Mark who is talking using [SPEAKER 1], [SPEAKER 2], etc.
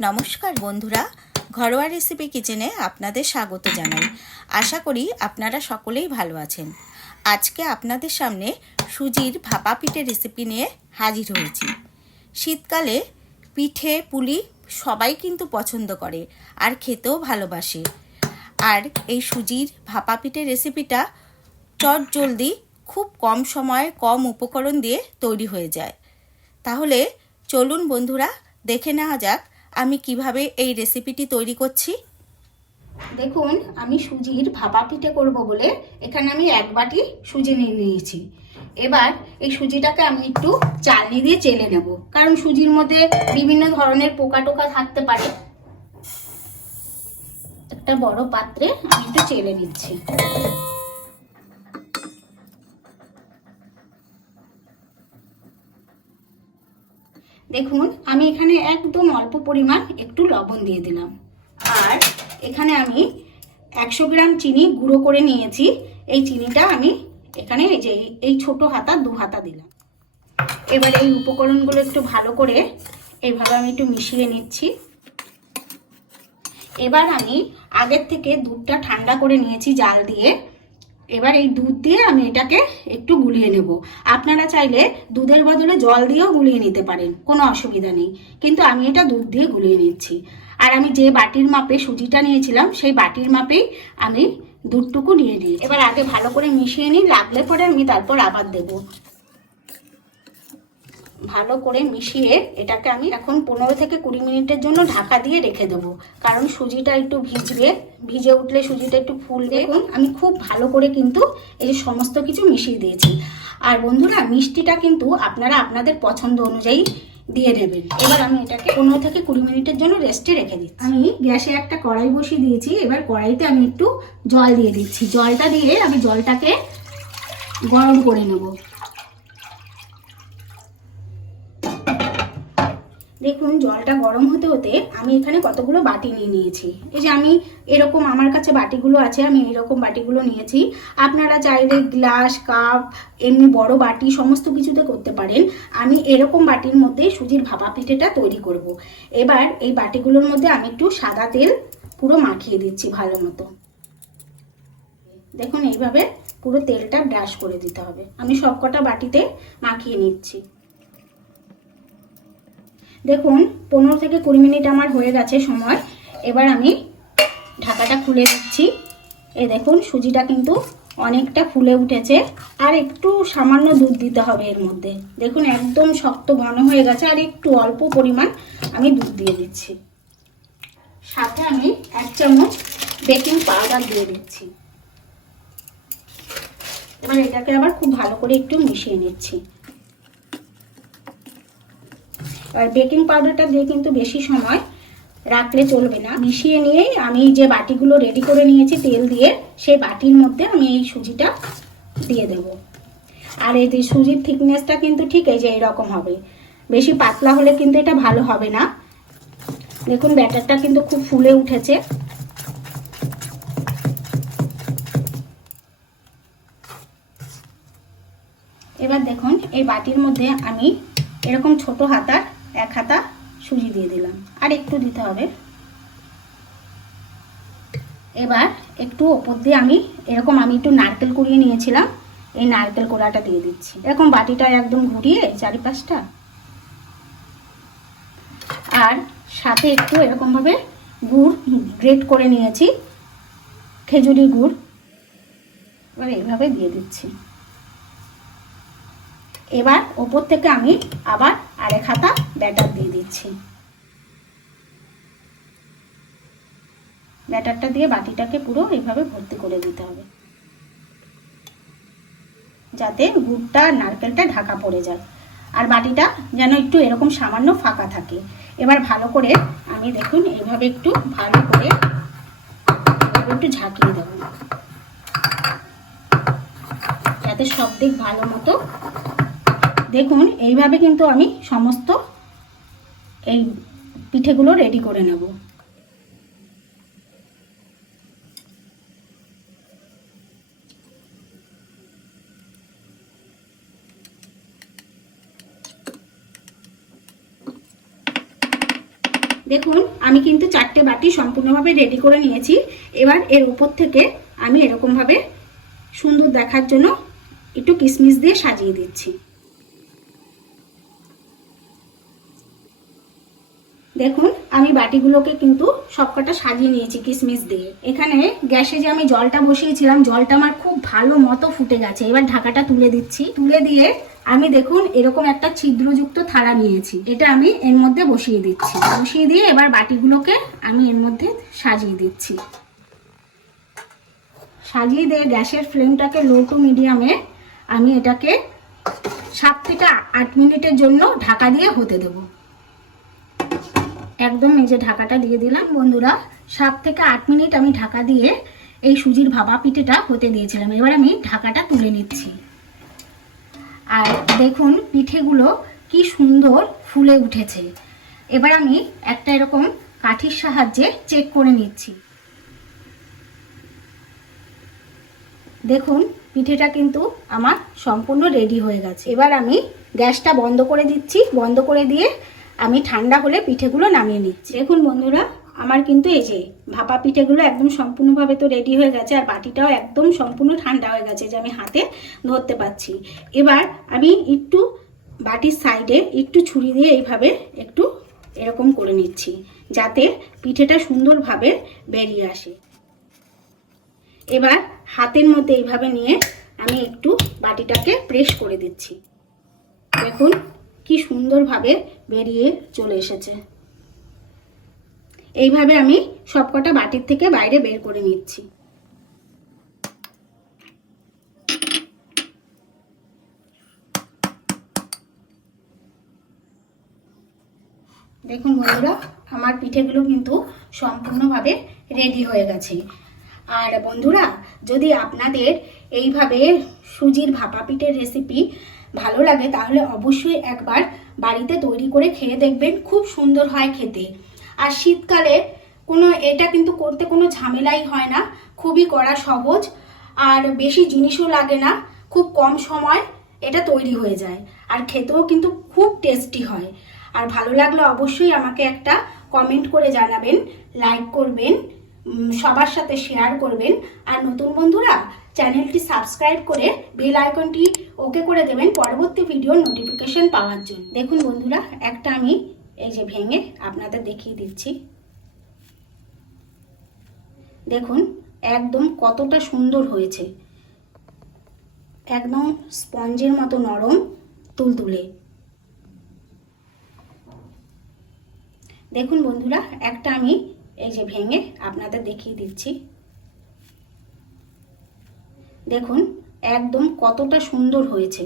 [SPEAKER 1] নমস্কার বন্ধুরা, ঘরোয়া রেসিপি কিচেনে আপনাদের স্বাগত জানাই। আশা করি আপনারা সকলেই ভালো আছেন। আজকে আপনাদের সামনে সুজির ভাপা পিঠে রেসিপি নিয়ে হাজির হয়েছি। শীতকালে পিঠে, পুলি সবাই কিন্তু পছন্দ করে আর খেতেও ভালোবাসে। আর এই সুজির ভাপা পিঠে রেসিপিটা চট জলদি, খুব কম সময়ে, কম উপকরণ দিয়ে তৈরি হয়ে যায়। তাহলে চলুন বন্ধুরা, দেখে নেওয়া যাক আমি কীভাবে এই রেসিপিটি তৈরি করছি?
[SPEAKER 2] দেখুন, আমি সুজির ভাপা পিঠে করব বলে এখানে আমি এক বাটি সুজি নিয়ে নিয়েছি। এবার এই সুজিটাকে আমি একটু চালনি দিয়ে চেলে নেব। কারণ সুজির মধ্যে বিভিন্ন ধরনের পোকা টোকা থাকতে পারে। একটা বড় পাত্রে আমি একটু চেলে নিচ্ছি। দেখুন আমি এখানে একদম অল্প পরিমাণ একটু লবণ দিয়ে দিলাম। আর এখানে আমি একশো গ্রাম চিনি গুঁড়ো করে নিয়েছি। এই চিনিটা আমি এখানে এই যে এই ছোট হাতা দু হাতা দিলাম। এবার এই উপকরণগুলো একটু ভালো করে এইভাবে আমি একটু মিশিয়ে নিচ্ছি। এবার আমি আগের থেকে দুধটা ঠান্ডা করে নিয়েছি জাল দিয়ে। এবার এই দুধ দিয়ে আমি এটাকে একটু গুলিয়ে নেব। আপনারা চাইলে দুধের বদলে জল দিয়েও গুলিয়ে নিতে পারেন, কোনো অসুবিধা নেই। কিন্তু আমি এটা দুধ দিয়ে গুলিয়ে নিচ্ছি। আর আমি যে বাটির মাপে সুজিটা নিয়েছিলাম, সেই বাটির মাপেই আমি দুধটুকু নিয়ে নিই এবার আগে ভালো করে মিশিয়ে নিই, লাগলে পরে আমি তারপর আবার দেবো। ভালো করে মিশিয়ে এটাকে আমি এখন পনেরো থেকে কুড়ি মিনিটের জন্য ঢাকা দিয়ে রেখে দেবো। কারণ সুজিটা একটু ভিজবে, ভিজে উঠলে সুজিটা একটু ফুলবে। এবং আমি খুব ভালো করে কিন্তু এই যে সমস্ত কিছু মিশিয়ে দিয়েছি। আর বন্ধুরা, মিষ্টিটা কিন্তু আপনারা আপনাদের পছন্দ অনুযায়ী দিয়ে দেবেন। এবার আমি এটাকে পনেরো থেকে কুড়ি মিনিটের জন্য রেস্টে রেখে দিচ্ছি। আমি গ্যাসে একটা কড়াই বসিয়ে দিয়েছি। এবার কড়াইতে আমি একটু জল দিয়ে দিচ্ছি। জলটা দিয়ে আমি জলটাকে গরম করে নেব। দেখুন, জলটা গরম হতে হতে আমি এখানে কতগুলো বাটি নিয়ে নিয়েছি। এই যে আমি এরকম আমার কাছে বাটিগুলো আছে, আমি এরকম বাটিগুলো নিয়েছি। আপনারা চাইলে গ্লাস, কাপ, এমনি বড় বাটি, সমস্ত কিছুতে করতে পারেন। আমি এরকম বাটির মধ্যে সুজির ভাপা পিঠেটা তৈরি করব। এবার এই বাটিগুলোর মধ্যে আমি একটু সাদা তেল পুরো মাখিয়ে দিচ্ছি ভালো মতো। দেখুন, এইভাবে পুরো তেলটা ব্রাশ করে দিতে হবে। আমি সবকটা বাটিতে মাখিয়ে নিচ্ছি। দেখুন, পনেরো থেকে কুড়ি মিনিট আমার হয়ে গেছে সময়। এবার আমি ঢাকাটা খুলে দিচ্ছি। এই দেখুন, সুজিটা কিন্তু অনেকটা ফুলে উঠেছে। আর একটু সামান্য দুধ দিতে হবে এর মধ্যে। দেখুন, একদম শক্ত ঘন হয়ে গেছে, আর একটু অল্প পরিমাণ আমি দুধ দিয়ে দিচ্ছি। সাথে আমি এক চামচ বেকিং পাউডার দিয়ে দিচ্ছি। এবার এটাকে আবার খুব ভালো করে একটু মিশিয়ে নিচ্ছি। আর বেকিং পাউডারটা দিয়ে কিন্তু বেশি সময় রাখলে চলবে না। মিশিয়ে নিয়েই আমি যে বাটিগুলো রেডি করে নিয়েছি তেল দিয়ে, সেই বাটির মধ্যে আমি এই সুজিটা দিয়ে দেব। আর এই যে সুজির থিকনেসটা কিন্তু ঠিক এই যে এইরকম হবে। বেশি পাতলা হলে কিন্তু এটা ভালো হবে না। দেখুন, ব্যাটারটা কিন্তু খুব ফুলে উঠেছে। এবার দেখুন, এই বাটির মধ্যে আমি এরকম ছোট হাতার এক হাতা সুজি দিয়ে দিলাম। আর একটু দিতে হবে। এবার একটু ওপর দিয়ে আমি, এরকম আমি একটু নারকেল কুড়িয়ে নিয়েছিলাম, এই নারকেল কোড়াটা দিয়ে দিচ্ছি। এরকম বাটিটা একদম ঘুরিয়ে চারিপাশটা। আর সাথে একটু এরকমভাবে গুড় গ্রেট করে নিয়েছি, খেজুরি গুড়। এবার এইভাবে দিয়ে দিচ্ছি। এবার ওপর থেকে আমি আবার আরেক হাতা ব্যাটার দিয়ে দিচ্ছি। ব্যাটারটা দিয়ে বাটিটাকে পুরো এইভাবে ভর্তি করে দিতে হবে। যাতে গুড়টা, নারকেলটা ঢাকা পড়ে যায়। আর বাটিটা যেন একটু এরকম সামান্য ফাঁকা থাকে। এবার ভালো করে আমি দেখুন, এইভাবে একটু ভালো করে একটু ঝাঁকিয়ে দেব। যাতে সব দিক ভালো মতো দেখুন, এইভাবে কিন্তু আমি সমস্ত এই পিঠেগুলো রেডি করে নেব। দেখুন, আমি কিন্তু চারটে বাটি সম্পূর্ণভাবে রেডি করে নিয়েছি। এবার এর উপর থেকে আমি এরকমভাবে সুন্দর দেখার জন্য একটু কিশমিশ দিয়ে সাজিয়ে দিচ্ছি। দেখুন, আমি বাটিগুলোকে কিন্তু সবকটা সাজিয়ে নিয়েছি কিশমিশ দিয়ে। এখানে গ্যাসে যে আমি জলটা বসিয়েছিলাম, জলটা আমার খুব ভালো মতো ফুটে গেছে। এবার ঢাকাটা তুলে দিচ্ছি। তুলে দিয়ে আমি দেখুন, এরকম একটা ছিদ্রযুক্ত থালা নিয়েছি। এটা আমি এর মধ্যে বসিয়ে দিচ্ছি। বসিয়ে দিয়ে এবার বাটিগুলোকে আমি এর মধ্যে সাজিয়ে দিচ্ছি। সাজিয়ে দিয়ে গ্যাসের ফ্লেমটাকে লো টু মিডিয়ামে আমি এটাকে সাত থেকে আট মিনিটের জন্য ঢাকা দিয়ে হতে দেবো। একদম এই যে ঢাকাটা দিয়ে দিলাম, বন্ধুরা। সাত থেকে আট মিনিট আমি ঢাকা দিয়ে এই সুজির ভাবা পিঠেটা হতে দিয়েছিলাম। এবার আমি ঢাকাটা তুলে নিচ্ছি। আর দেখুন, পিঠেগুলো কি সুন্দর ফুলে উঠেছে। এবার আমি একটা এরকম কাঠির সাহায্যে চেক করে নিচ্ছি। দেখুন, পিঠেটা কিন্তু আমার সম্পূর্ণ রেডি হয়ে গেছে। এবার আমি গ্যাসটা বন্ধ করে দিচ্ছি। বন্ধ করে দিয়ে আমি ঠান্ডা হলে পিঠেগুলো নামিয়ে নিচ্ছি। দেখুন বন্ধুরা, আমার কিন্তু এই যে ভাপা পিঠেগুলো একদম সম্পূর্ণভাবে তো রেডি হয়ে গেছে আর বাটিটাও একদম সম্পূর্ণ ঠান্ডা হয়ে গেছে, যে আমি হাতে ধরতে পারছি। এবার আমি একটু বাটির সাইডে একটু ছুরি দিয়ে এইভাবে একটু এরকম করে নিচ্ছি, যাতে পিঠেটা সুন্দরভাবে বেরিয়ে আসে। এবার হাতের মধ্যে এইভাবে নিয়ে আমি একটু বাটিটাকে প্রেস করে দিচ্ছি। দেখুন কি সুন্দরভাবে বেরিয়ে চলে এসেছে। এইভাবে আমি সবকটা বাটির থেকে বাইরে বের করে নিচ্ছি। দেখুন বন্ধুরা, আমার পিঠেগুলো কিন্তু সম্পূর্ণভাবে রেডি হয়ে গেছে। আর বন্ধুরা, যদি আপনাদের এইভাবে সুজির ভাপা পিঠের রেসিপি ভালো লাগে, তাহলে অবশ্যই একবার বাড়িতে তৈরি করে খেয়ে দেখবেন, খুব সুন্দর হয় খেতে। আর শীতকালে কোনো, এটা কিন্তু করতে কোনো ঝামেলাই হয় না, খুবই করা সহজ। আর বেশি জিনিসও লাগে না, খুব কম সময় এটা তৈরি হয়ে যায়। আর খেতেও কিন্তু খুব টেস্টি হয়। আর ভালো লাগলে অবশ্যই আমাকে একটা কমেন্ট করে জানাবেন লাইক করবেন। সবার সাথে শেয়ার করবেন। আর নতুন বন্ধুরা চ্যানেলটি সাবস্ক্রাইব করে বেল আইকনটি ওকে করে দেবেন পরবর্তী ভিডিওর নোটিফিকেশন পাওয়ার জন্য। দেখুন বন্ধুরা, একটা আমি এই যে ভেঙে আপনাদের দেখিয়ে দিচ্ছি। দেখুন, একদম কতটা সুন্দর হয়েছে। একদম স্পঞ্জের মতো নরম তুলতুলে। দেখুন বন্ধুরা, একটা আমি এই যে ভেঙে আপনাদের দেখিয়ে দিচ্ছি। দেখুন একদম কতটা সুন্দর হয়েছে।